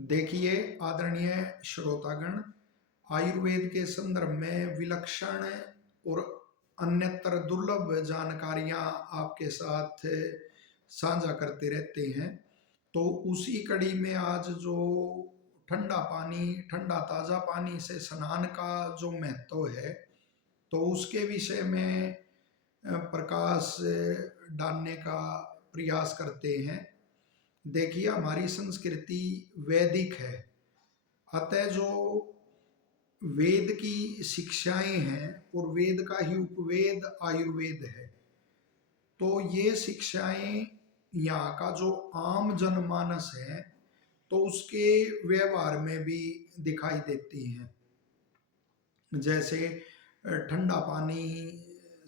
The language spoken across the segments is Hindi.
देखिए आदरणीय श्रोतागण, आयुर्वेद के संदर्भ में विलक्षण और अन्यत्र दुर्लभ जानकारियां आपके साथ साझा करते रहते हैं। तो उसी कड़ी में आज जो ठंडा पानी, ठंडा ताज़ा पानी से स्नान का जो महत्व है, तो उसके विषय में प्रकाश डालने का प्रयास करते हैं। देखिए हमारी संस्कृति वैदिक है, अतः जो वेद की शिक्षाएं हैं और वेद का ही उपवेद आयुर्वेद है। तो ये शिक्षाएं यहाँ का जो आम जनमानस है तो उसके व्यवहार में भी दिखाई देती हैं। जैसे ठंडा पानी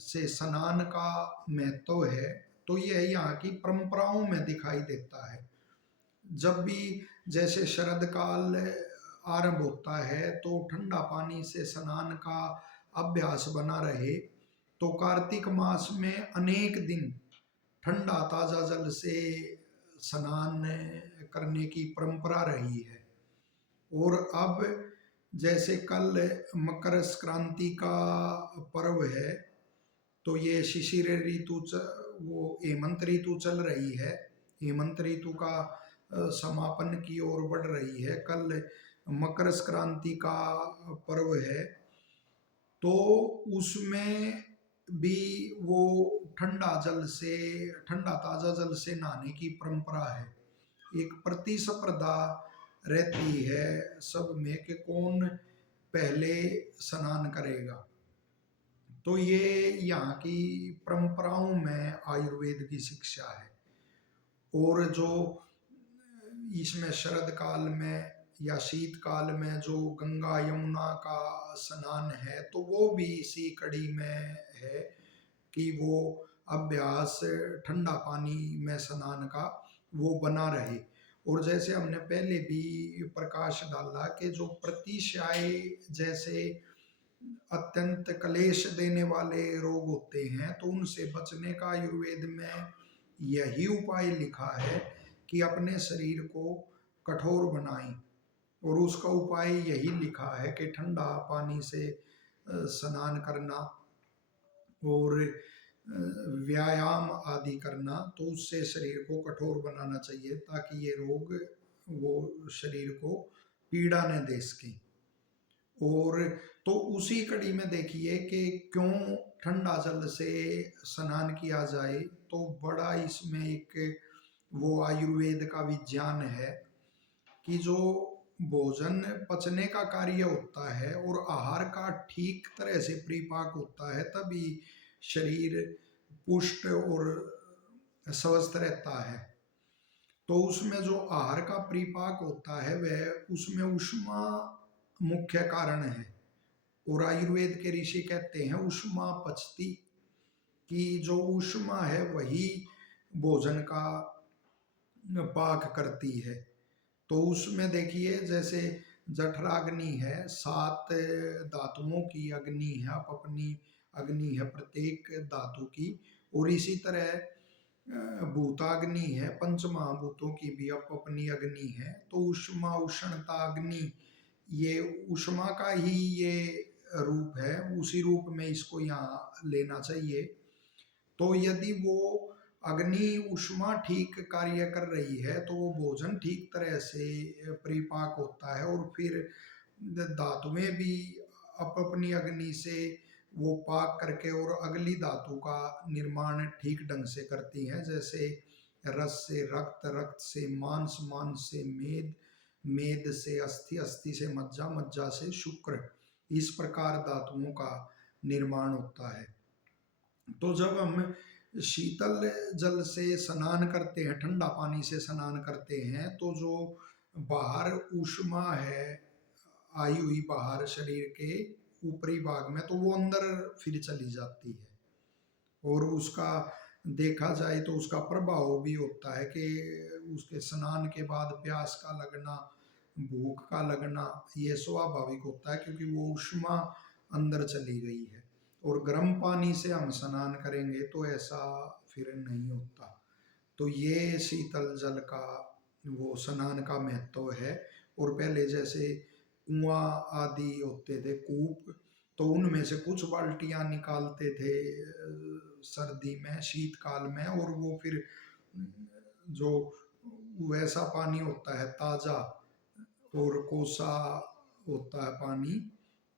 से स्नान का महत्व है, तो यह यहाँ की परंपराओं में दिखाई देता है। जब भी जैसे शरद काल आरंभ होता है तो ठंडा पानी से स्नान का अभ्यास बना रहे, तो कार्तिक मास में अनेक दिन ठंडा ताजा जल से स्नान करने की परंपरा रही है। और अब जैसे कल मकर संक्रांति का पर्व है, तो ये शिशिर ऋतु वो हेमंत ऋतु चल रही है, हेमंत ऋतु का समापन की ओर बढ़ रही है। कल मकर संक्रांति का पर्व है, तो उसमें भी वो ठंडा जल से, ठंडा ताजा जल से नहाने की परंपरा है। एक प्रतिस्पर्धा रहती है सब में कि कौन पहले स्नान करेगा। तो ये यहाँ की परंपराओं में आयुर्वेद की शिक्षा है। और जो इसमें शरद काल में या शीतकाल में जो गंगा यमुना का स्नान है, तो वो भी इसी कड़ी में है कि वो अभ्यास ठंडा पानी में स्नान का वो बना रहे। और जैसे हमने पहले भी प्रकाश डाला कि जो प्रतिशाय जैसे अत्यंत क्लेश देने वाले रोग होते हैं, तो उनसे बचने का आयुर्वेद में यही उपाय लिखा है कि अपने शरीर को कठोर बनाएं। और उसका उपाय यही लिखा है कि ठंडा पानी से स्नान करना और व्यायाम आदि करना, तो उससे शरीर को कठोर बनाना चाहिए ताकि ये रोग वो शरीर को पीड़ा न दे सके। और तो उसी कड़ी में देखिए कि क्यों ठंडा जल से स्नान किया जाए, तो बड़ा इसमें एक वो आयुर्वेद का विज्ञान है कि जो भोजन पचने का कार्य होता है और आहार का ठीक तरह से परिपाक होता है, तभी शरीर पुष्ट और स्वस्थ रहता है। तो उसमें जो आहार का परिपाक होता है वह उसमें ऊष्मा मुख्य कारण है। और आयुर्वेद के ऋषि कहते हैं ऊष्मा पचती, कि जो ऊष्मा है वही भोजन का पाक करती है। तो उसमें देखिए जैसे जठराग्नि है, 7 धातुओं की अग्नि है, आप अपनी अग्नि है प्रत्येक धातु की। और इसी तरह भूताग्नि है, पंच महाभूतों की भी आप अपनी अग्नि है। तो उष्मा उष्णता अग्नि, ये उष्मा का ही ये रूप है, उसी रूप में इसको यहाँ लेना चाहिए। तो यदि वो अग्नि उष्मा ठीक कार्य कर रही है, तो वो भोजन ठीक तरह से परिपाक होता है और फिर धातुएं भी अपनी अग्नि से वो पाक करके और अगली धातु का निर्माण ठीक ढंग से करती हैं। जैसे रस से रक्त, रक्त से मांस, मांस से मेद, मेद से अस्थि, अस्थि से मज्जा, मज्जा से शुक्र, इस प्रकार धातुओं का निर्माण होता है। तो जब हम शीतल जल से स्नान करते हैं, ठंडा पानी से स्नान करते हैं, तो जो बाहर ऊष्मा है आई हुई बाहर शरीर के ऊपरी भाग में, तो वो अंदर फिर चली जाती है। और उसका देखा जाए तो उसका प्रभाव भी होता है कि उसके स्नान के बाद प्यास का लगना, भूख का लगना, ये स्वाभाविक होता है क्योंकि वो ऊष्मा अंदर चली गई है। और गर्म पानी से हम स्नान करेंगे तो ऐसा फिर नहीं होता। तो ये शीतल जल का वो स्नान का महत्व है। और पहले जैसे कुआं आदि होते थे, कूप, तो उनमें से कुछ बाल्टियां निकालते थे सर्दी में, शीतकाल में, और वो फिर जो वैसा पानी होता है ताजा और कोसा होता है पानी,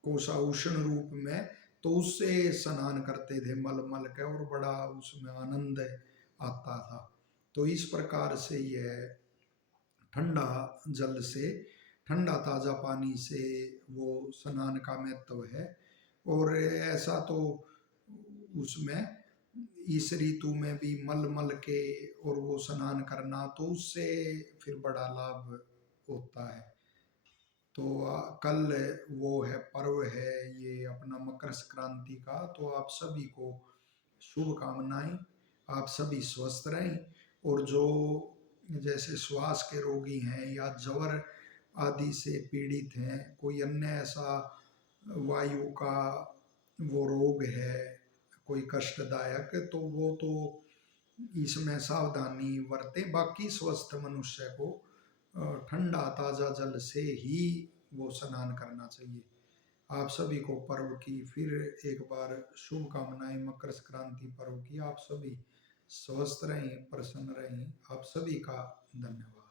कोसा उष्ण रूप में, तो उससे स्नान करते थे मल मल के, और बड़ा उसमें आनंद आता था। तो इस प्रकार से यह ठंडा जल से, ठंडा ताजा पानी से वो स्नान का महत्व है। और ऐसा तो उसमें इस ऋतु में भी मल मल के और वो स्नान करना, तो उससे फिर बड़ा लाभ होता है। तो कल वो है, पर्व है ये अपना मकर संक्रांति का, तो आप सभी को शुभकामनाएं। आप सभी स्वस्थ रहें, और जो जैसे श्वास के रोगी हैं या जवर आदि से पीड़ित हैं, कोई अन्य ऐसा वायु का वो रोग है कोई कष्टदायक, तो वो तो इसमें सावधानी बरते। बाकी स्वस्थ मनुष्य को ठंडा ताजा जल से ही वो स्नान करना चाहिए। आप सभी को पर्व की फिर एक बार शुभकामनाएं, मकर संक्रांति पर्व की। आप सभी स्वस्थ रहें, प्रसन्न रहें। आप सभी का धन्यवाद।